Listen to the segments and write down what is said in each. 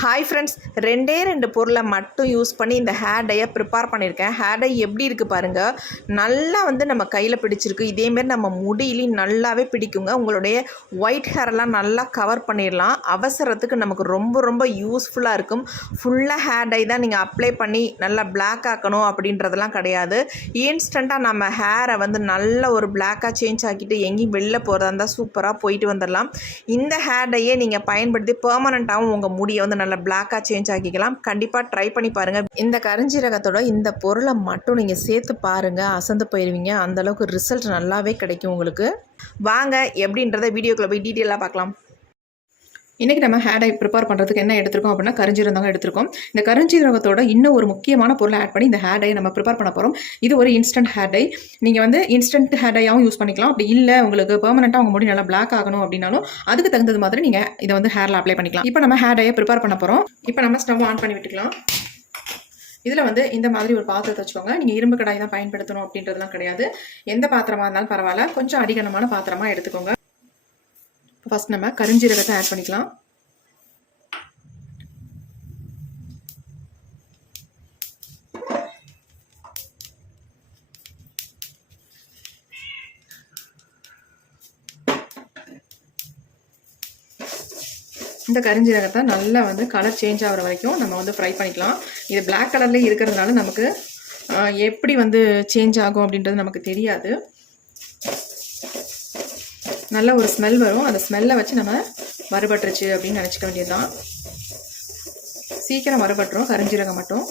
Hi friends, ரெண்டு பொருளை மட்டும் யூஸ் பண்ணி இந்த ஹேர் டையை ப்ரிப்பேர் பண்ணியிருக்கேன். ஹேர் டை எப்படி இருக்குது பாருங்கள். நல்லா நம்ம கையில் பிடிச்சிருக்கு. இதேமாரி நம்ம முடியிலையும் நல்லாவே பிடிக்குங்க. உங்களுடைய ஒயிட் ஹேரெல்லாம் நல்லா கவர் பண்ணிடலாம். அவசரத்துக்கு நமக்கு ரொம்ப ரொம்ப யூஸ்ஃபுல்லாக இருக்கும். ஃபுல்லாக ஹேர் டை தான் நீங்கள் அப்ளை பண்ணி நல்லா பிளாக் ஆக்கணும் அப்படின்றதெல்லாம் கிடையாது. இன்ஸ்டண்ட்டாக நம்ம ஹேரை நல்ல ஒரு பிளாக்காக சேஞ்ச் ஆக்கிட்டு எங்கேயும் வெளில போகிறதா இருந்தால் சூப்பராக போயிட்டு வந்துடலாம். இந்த ஹேர் டையை நீங்கள் பயன்படுத்தி பெர்மனண்ட்டாகவும் உங்கள் முடியை நல்ல பிளாக்காக சேஞ்ச் ஆக்கிக்கலாம். கண்டிப்பாக ட்ரை பண்ணி பாருங்கள். இந்த கரிஞ்சீரகத்தோட இந்த பொருளை மட்டும் நீங்கள் சேர்த்து பாருங்கள், அசந்து போயிடுவீங்க. அந்தளவுக்கு ரிசல்ட் நல்லாவே கிடைக்கும் உங்களுக்கு. வாங்க எப்படின்றத வீடியோக்குள்ளே போய் டீட்டெயிலாக பார்க்கலாம். இன்றைக்கி நம்ம ஹேர் டை ப்ரிப்பேர் பண்ணுறதுக்கு என்ன எடுத்துருக்கோம் அப்படின்னா கரிஞ்சீரகம் எடுத்துருக்கோம். இந்த கரிஞ்சீரகத்தோட இன்னும் ஒரு முக்கியமான பொருளை ஆட் பண்ணி இந்த ஹேர் டை நம்ம ப்ரிப்பேர் பண்ண போகிறோம். இது ஒரு இன்ஸ்டன்ட் ஹேர் டை. நீங்கள் இன்ஸ்டன்ட் ஹேர் டையாகவும் யூஸ் பண்ணிக்கலாம். அப்படி இல்லை உங்களுக்கு பெர்மனெண்ட்டாக உங்கள் முடி நல்லா பிளாக் ஆகணும் அப்படின்னாலும் அதுக்கு தகுந்தது மாதிரி நீங்கள் இதை ஹேரில் அப்ளை பண்ணிக்கலாம். இப்போ நம்ம ஹேர் டையை ப்ரிப்பேர் பண்ண போகிறோம். இப்போ நம்ம ஸ்டவ் ஆன் பண்ணி விட்டுக்கலாம். இதில் இந்த மாதிரி ஒரு பாத்திரத்தை வச்சுக்கோங்க. நீங்கள் இரும்பு கடாய் தான் பயன்படுத்தணும் அப்படின்றதுலாம் கிடையாது. எந்த பாத்திரமாக இருந்தாலும் பரவாயில்ல, கொஞ்சம் அடிகனமான பாத்திரமாக எடுத்துக்கோங்க. ஃபர்ஸ்ட் நம்ம கரிஞ்சீரகத்தை ஆட் பண்ணிக்கலாம். இந்த கரிஞ்சீரகத்தை நல்லா கலர் சேஞ்ச் ஆகிற வரைக்கும் நம்ம ஃப்ரை பண்ணிக்கலாம். இது பிளாக் கலர்லேயே இருக்கிறதுனால நமக்கு எப்படி சேஞ்ச் ஆகும் அப்படின்றது நமக்கு தெரியாது. நல்ல ஒரு ஸ்மெல் வரும். அந்த ஸ்மெல்லை வச்சு நம்ம வறுபட்டுருச்சு அப்படின்னு நினச்சிக்க வேண்டியதுதான். சீக்கிரம் வறுபட்டுரும் கரிஞ்சீரகம் மட்டும்.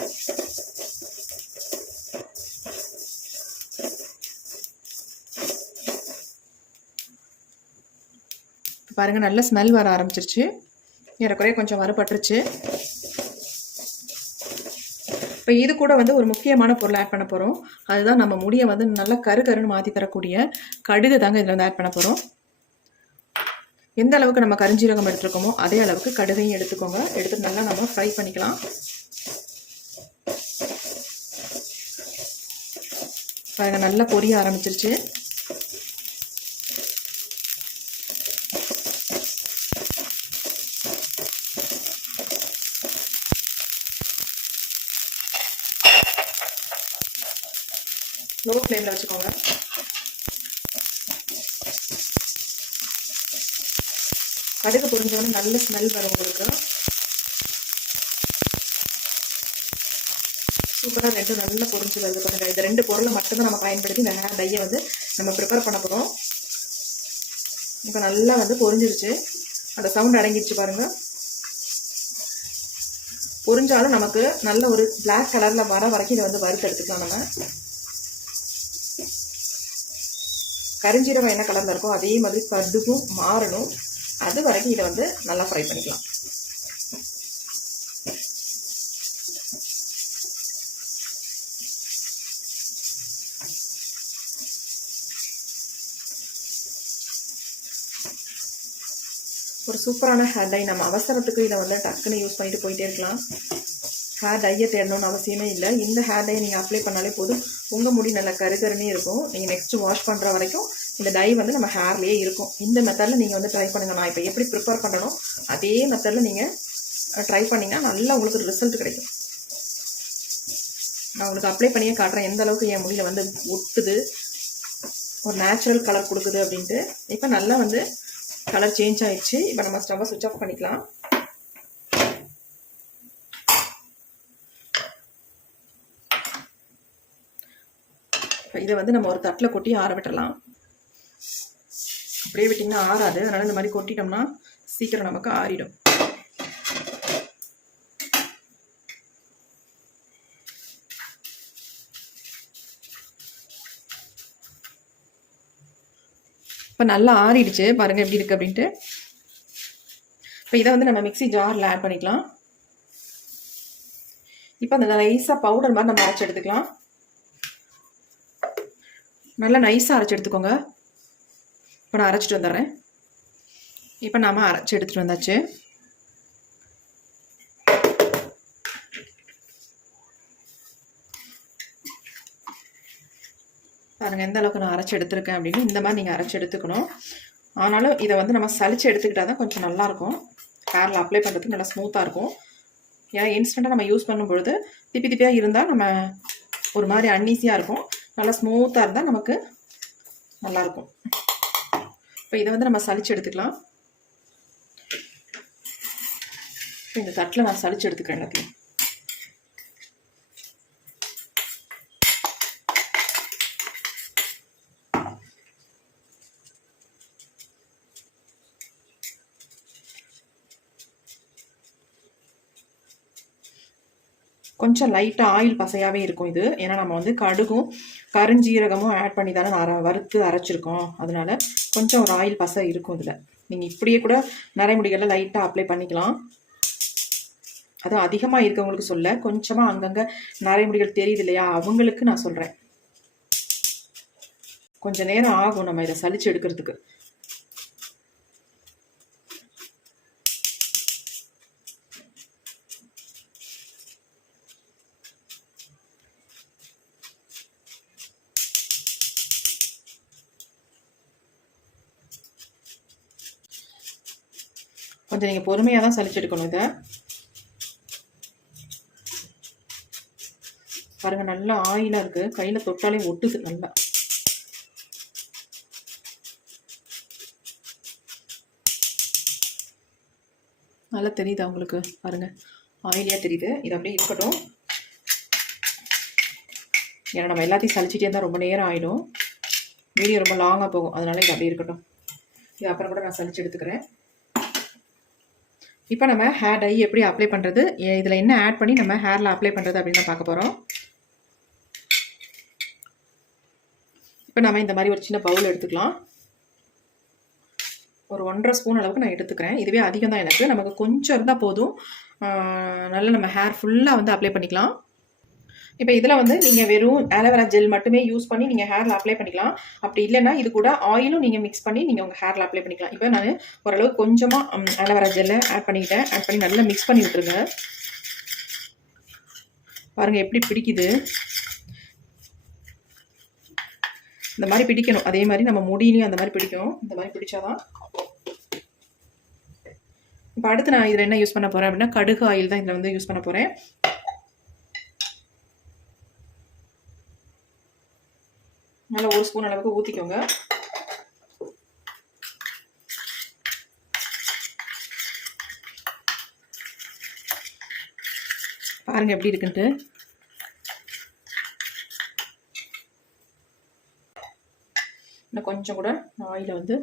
பாருங்கள், நல்ல ஸ்மெல் வர ஆரம்பிச்சிருச்சு. ஏறக்குறைய கொஞ்சம் வறுபட்டுருச்சு. இப்போ இது கூட ஒரு முக்கியமான பொருள் ஆட் பண்ண போகிறோம். அதுதான் நம்ம முடியை நல்லா கருன்னு மாற்றி தரக்கூடிய கடுகு தாங்க இதில் ஆட் பண்ண போகிறோம். எந்த அளவுக்கு நம்ம கரிஞ்சீரகம் எடுத்துருக்கோமோ அதே அளவுக்கு கடுகையும் எடுத்துக்கோங்க. எடுத்து நல்லா நம்ம ஃப்ரை பண்ணிக்கலாம். பாருங்கள், நல்லா பொரிய ஆரம்பிச்சிருச்சு. லோ ஃப்ளேமில் வச்சுக்கோங்க. கடுகு பொரிஞ்சவொடனே நல்ல ஸ்மெல் வரும் உங்களுக்கு. சூப்பராக நல்லா பொரிஞ்சு வருது பாருங்க. இந்த ரெண்டு பொருளை மட்டும்தான் நம்ம பயன்படுத்தி இந்த ஹேர் டையை நம்ம ப்ரிப்பேர் பண்ண போகிறோம். இப்போ நல்லா பொரிஞ்சிருச்சு. அந்த சவுண்ட் அடங்கிடுச்சு பாருங்க. பொரிஞ்சாலும் நமக்கு நல்ல ஒரு பிளாக் கலரில் வர வரைக்கும் இதை வறுத்து எடுத்துக்கலாம். நம்ம கரிஞ்சீரகம் என்ன கலரில் இருக்கோ அதே மாதிரி கடுகும் மாறணும். அது வரைக்கும் இதை நல்லா ஃப்ரை பண்ணிக்கலாம். ஒரு சூப்பரான ஹேர் டை. நம்ம அவசரத்துக்கு இதை டக்குன்னு யூஸ் பண்ணிட்டு போயிட்டே இருக்கலாம். ஹேர் டையை தேடணும்னு அவசியமே இல்லை. இந்த ஹேர் டையை நீங்கள் அப்ளை பண்ணாலே போதும். உங்கள் முடி நல்லா கருகருன்னே இருக்கும். நீங்கள் நெக்ஸ்ட் வாஷ் பண்ணுற வரைக்கும் இந்த டை நம்ம ஹேர்லேயே இருக்கும். இந்த மெத்தடில் நீங்கள் ட்ரை பண்ணுங்கள். நான் இப்போ எப்படி ப்ரிப்பேர் பண்ணணும் அதே மெத்தடில் நீங்கள் ட்ரை பண்ணிங்கன்னா நல்லா உங்களுக்கு ரிசல்ட் கிடைக்கும். நான் உங்களுக்கு அப்ளை பண்ணியே காட்டுறேன் எந்த அளவுக்கு என் முடியில் ஒட்டுது, ஒரு நேச்சுரல் கலர் கொடுக்குது அப்படின்ட்டு. இப்போ நல்லா கலர் சேஞ்ச் ஆயிடுச்சு. இப்போ நம்ம ஸ்டவ்வை சுவிட்ச் ஆஃப் பண்ணிக்கலாம். இதை நம்ம ஒரு தட்டில் கொட்டி ஆற விட்டுறலாம். அப்படியே விட்டிங்கன்னா ஆறாது. அதனால் இந்த மாதிரி கொட்டிட்டோம்னா சீக்கிரம் நமக்கு ஆறிடும். இப்போ நல்லா ஆறிடுச்சு பாருங்கள் எப்படி இருக்குது அப்படின்ட்டு. இப்போ இதை நம்ம மிக்ஸி ஜாரில் ஆட் பண்ணிக்கலாம். இப்போ அந்த நைஸாக பவுடர் மாதிரி நம்ம அரைச்சி எடுத்துக்கலாம். நல்லா நைஸாக அரைச்சி எடுத்துக்கோங்க. இப்போ நான் அரைச்சிட்டு வந்துடுறேன். இப்போ நாம் அரைச்சி எடுத்துகிட்டு வந்தாச்சு. பாருங்கள் எந்த அளவுக்கு நான் அரைச்சி எடுத்துருக்கேன் அப்படின்னு. இந்த மாதிரி நீங்கள் அரைச்சி எடுத்துக்கணும். ஆனாலும் இதை நம்ம சலிச்சு எடுத்துக்கிட்டால் தான் கொஞ்சம் நல்லாயிருக்கும். ஹேரில் அப்ளை பண்ணுறதுக்கு நல்லா ஸ்மூத்தாக இருக்கும். ஏன்னா இன்ஸ்டண்ட்டாக நம்ம யூஸ் பண்ணும்பொழுது திப்பி திப்பியாக இருந்தால் நம்ம ஒரு மாதிரி அன்ஈஸியாக இருக்கும். நல்லா ஸ்மூத்தாக இருந்தால் நமக்கு நல்லாயிருக்கும். இப்போ இதை வந்து நம்ம சலிச்சு எடுத்துக்கலாம். இந்த தட்டில் நான் சலிச்சு எடுத்துக்கிறேன் எல்லாத்தையும். கொஞ்சம் லைட்டாக ஆயில் பசையாகவே இருக்கும் இது. ஏன்னா நம்ம வந்து கடுகும் கருஞ்சீரகமும் ஆட் பண்ணி தானே வறுத்து அரைச்சிருக்கோம். அதனால கொஞ்சம் ஒரு ஆயில் பசை இருக்கும் இதில். நீங்கள் இப்படியே கூட நரைமுடிகளில் லைட்டாக அப்ளை பண்ணிக்கலாம். அதுவும் அதிகமாக இருக்கவங்களுக்கு சொல்ல, கொஞ்சமாக அங்கங்கே நரைமுடிகள் தெரியுது இல்லையா, அவங்களுக்கு நான் சொல்கிறேன். கொஞ்சம் நேரம் ஆகும் நம்ம இதை சலிச்சு எடுக்கிறதுக்கு. கொஞ்சம் நீங்கள் பொறுமையாக தான் சலிச்சு எடுக்கணும். இதை பாருங்கள், நல்லா ஆயிலாக இருக்குது. கையில் தொட்டாலே ஒட்டுது. நல்லா தெரியுது உங்களுக்கு, பாருங்கள் ஆயிலியாக தெரியுது. இது அப்படியே இருக்கட்டும். ஏன்னா நம்ம எல்லாத்தையும் சலிச்சிட்டே இருந்தால் ரொம்ப நேரம் ஆகிடும், வீடியோ ரொம்ப லாங்காக போகும். அதனால இது அப்படியே இருக்கட்டும். இது அப்புறம் கூட நான் சலிச்சு எடுத்துக்கிறேன். இப்போ நம்ம ஹேர் டை எப்படி அப்ளை பண்ணுறது, இதில் என்ன ஆட் பண்ணி நம்ம ஹேரில் அப்ளை பண்ணுறது அப்படின்னு தான் பார்க்க போகிறோம். இப்போ நம்ம இந்த மாதிரி ஒரு சின்ன பவுல் எடுத்துக்கலாம். ஒரு 1.5 ஸ்பூன் அளவுக்கு நான் எடுத்துக்கிறேன். இதுவே அதிகம் தான் எனக்கு. நமக்கு கொஞ்சம் இருந்தால் போதும். நல்லா நம்ம ஹேர் ஃபுல்லாக வந்து அப்ளை பண்ணிக்கலாம். இப்போ இதில் வந்து நீங்கள் வெறும் ஆலோவேரா ஜெல் மட்டுமே யூஸ் பண்ணி நீங்கள் ஹேரில் அப்ளை பண்ணிக்கலாம். அப்படி இல்லைன்னா இது கூட ஆயிலும் நீங்கள் மிக்ஸ் பண்ணி நீங்கள் உங்கள் ஹேரில் அப்ளை பண்ணிக்கலாம். இப்போ நான் ஓரளவுக்கு கொஞ்சமாக ஆலோவேரா ஜெல்லை ஆட் பண்ணிக்கிட்டேன். ஆட் பண்ணி நல்லா மிக்ஸ் பண்ணி விட்டுருங்க. பாருங்கள் எப்படி பிடிக்குது. இந்த மாதிரி பிடிக்கணும். அதே மாதிரி நம்ம முடியிலையும் அந்த மாதிரி பிடிக்கும். இந்த மாதிரி பிடிச்சாதான். இப்போ அடுத்து நான் இதில் என்ன யூஸ் பண்ண போகிறேன் அப்படின்னா, கடுகு ஆயில் தான் இதில் வந்து யூஸ் பண்ண போகிறேன். நல்லா 1 ஸ்பூன் அளவுக்கு ஊற்றிக்கோங்க. பாருங்கள் எப்படி இருக்குன்ட்டு. இன்னும் கொஞ்சம் கூட ஆயிலை வந்து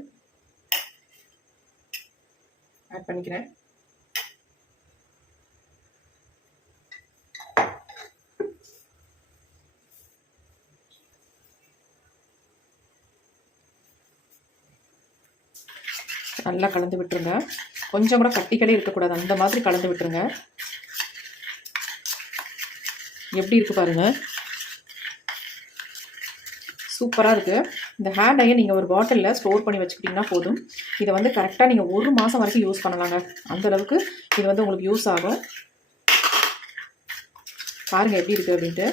ஆட் பண்ணிக்கிறேன். நல்லா கலந்து விட்டுருங்க. கொஞ்சம் கூட கட்டிகளே இருக்கக்கூடாது, அந்த மாதிரி கலந்து விட்டுருங்க. எப்படி இருக்கு பாருங்க, சூப்பராக இருக்குது. இந்த ஹேர் டையை நீங்கள் ஒரு பாட்டிலில் ஸ்டோர் பண்ணி வச்சுக்கிட்டிங்கன்னா போதும். இதை வந்து கரெக்டாக நீங்கள் 1 மாதம் வரைக்கும் யூஸ் பண்ணலாங்க. அந்தளவுக்கு இது வந்து உங்களுக்கு யூஸ் ஆகும். பாருங்கள் எப்படி இருக்குது அப்படின்ட்டு.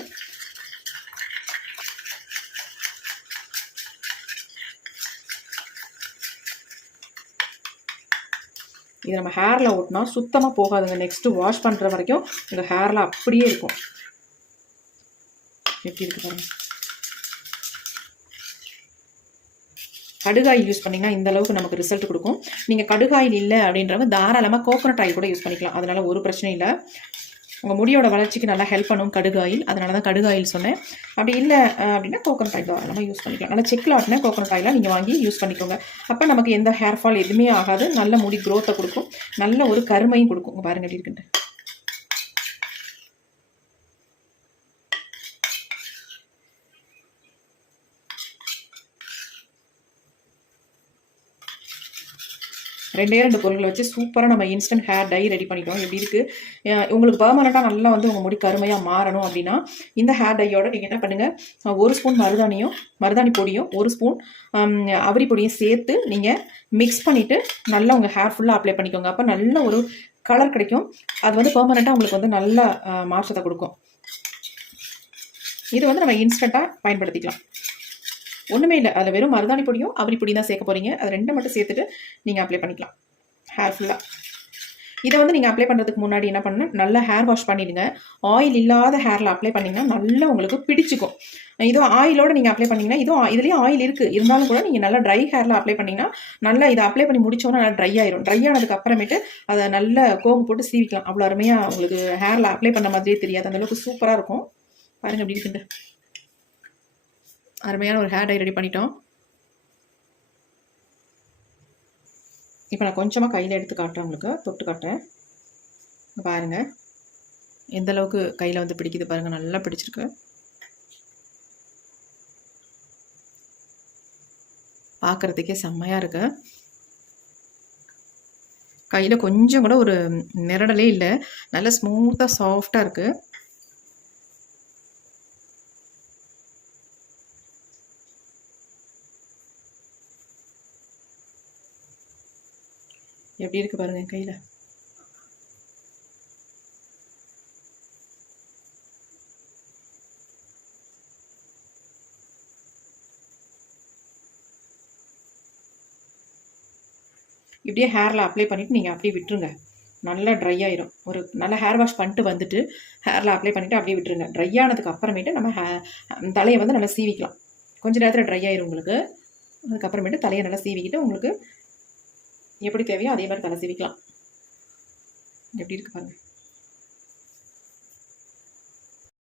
இது நம்ம ஹேரில் ஓட்டினா சுத்தமாக போகாதுங்க. நெக்ஸ்ட்டு வாஷ் பண்ணுற வரைக்கும் உங்கள் ஹேரில் அப்படியே இருக்கும். எப்படி இருக்கு பாருங்கள். கடுகாயில் யூஸ் பண்ணிங்கன்னா இந்த அளவுக்கு நமக்கு ரிசல்ட் கொடுக்கும். நீங்கள் கடுகாயில் இல்லை அப்படின்றவங்க தாராளமாக கோகோனட் ஆயில் கூட யூஸ் பண்ணிக்கலாம். அதனால் ஒரு பிரச்சனை இல்லை. உங்கள் முடியோட வளர்ச்சிக்கு நல்லா ஹெல்ப் பண்ணும் கடுகாயில். அதனால தான் கடுகாயில் சொன்னேன். அப்படி இல்லை அப்படின்னா கோகோனட் ஆயில் தாராளமாக யூஸ் பண்ணிக்கலாம். நல்லா செக்கில் ஆட்டினா கோகோனட் ஆயிலாக நீங்கள் வாங்கி யூஸ் பண்ணிக்கோங்க. அப்போ நமக்கு எந்த ஹேர் ஃபால் எதுவுமே ஆகாது. நல்ல முடி க்ரோத்தை கொடுக்கும், நல்ல ஒரு கருமையும் கொடுக்கும். பாருங்கள் எப்படி இருக்குன்ட்டு. ரெண்டே 2 பொருட்களை வச்சு சூப்பராக நம்ம இன்ஸ்டன்ட் ஹேர் டை ரெடி பண்ணிட்டோம். எப்படி இருக்குது உங்களுக்கு பெர்மனெண்ட்டாக நல்லா வந்து உங்கள் முடி கருமையாக மாறணும் அப்படின்னா இந்த ஹேர் டையோட நீங்கள் என்ன பண்ணுங்கள், 1 ஸ்பூன் மருதாணி பொடியும் 1 ஸ்பூன் அவரி பொடியும் சேர்த்து நீங்கள் மிக்ஸ் பண்ணிவிட்டு நல்லா உங்கள் ஹேர் ஃபுல்லாக அப்ளை பண்ணிக்கோங்க. அப்போ நல்ல ஒரு கலர் கிடைக்கும். அது வந்து பெர்மனெண்ட்டாக உங்களுக்கு வந்து நல்ல மாற்றத்தை கொடுக்கும். இது வந்து நம்ம இன்ஸ்டண்ட்டாக பயன்படுத்திக்கலாம். ஒன்றுமே இல்லை, அதில் வெறும் மருதாணி பொடியும் அவரி பொடியும் தான் சேர்க்க போகிறீங்க. அது 2 மட்டும் சேர்த்துட்டு நீங்கள் அப்ளை பண்ணிக்கலாம் ஹேர் ஃபுல்லாக. இதை வந்து நீங்கள் அப்ளை பண்ணுறதுக்கு முன்னாடி என்ன பண்ணணும், நல்லா ஹேர் வாஷ் பண்ணிவிடுங்க. ஆயில் இல்லாத ஹேரில் அப்ளை பண்ணிங்கன்னா நல்லா உங்களுக்கு பிடிச்சிக்கும். இதுவும் ஆயிலோடு நீங்கள் அப்ளை பண்ணிங்கன்னா, இதுலேயும் ஆயில் இருக்குது, இருந்தாலும் கூட நீங்கள் நல்லா ட்ரை ஹேரில் அப்ளை பண்ணிங்கன்னா நல்லா இதை அப்ளை பண்ணி முடிச்சோன்னா நல்லா ட்ரை ஆயிரும். ட்ரை ஆனதுக்கு அப்புறமேட்டு அதை நல்லா கோம்பு போட்டு சீவிக்கலாம். அவ்வளோ அருமையாக உங்களுக்கு ஹேரில் அப்ளை பண்ண மாதிரியே தெரியாது, அந்தளவுக்கு சூப்பராக இருக்கும். பாருங்கள் எப்படி இருக்குண்டு. அருமையான ஒரு ஹேர் டை ரெடி பண்ணிட்டோம். இப்போ நான் கொஞ்சமாக கையில் எடுத்து காட்டுறேன், உங்களுக்கு தொட்டு காட்டுறேன். பாருங்கள் எந்த அளவுக்கு கையில் வந்து பிடிக்குது பாருங்கள், நல்லா பிடிச்சிருக்கு. பார்க்குறதுக்கே செம்மையாக இருக்கு. கையில் கொஞ்சம் கூட ஒரு நிரடலே இல்லை, நல்லா ஸ்மூத்தாக சாஃப்டாக இருக்குது. எப்படி இருக்குது பாருங்கள் கையில். இப்படியே ஹேரில் அப்ளை பண்ணிவிட்டு நீங்கள் அப்படியே விட்டுருங்க, நல்லா ட்ரை ஆயிரும். ஒரு நல்லா ஹேர் வாஷ் பண்ணிட்டு வந்துட்டு ஹேரில் அப்ளை பண்ணிவிட்டு அப்படியே விட்டுருங்க. ட்ரை ஆனதுக்கு அப்புறமேட்டு நம்ம தலையை வந்து நல்லா சீவிக்கலாம். கொஞ்சம் நேரத்தில் ட்ரை ஆயிரும் உங்களுக்கு. அதுக்கப்புறமேட்டு தலையை நல்லா சீவிக்கிட்டு உங்களுக்கு எப்படி தேவையோ அதே மாதிரி தலை சீவிக்கலாம். எப்படி இருக்குது பாருங்கள்.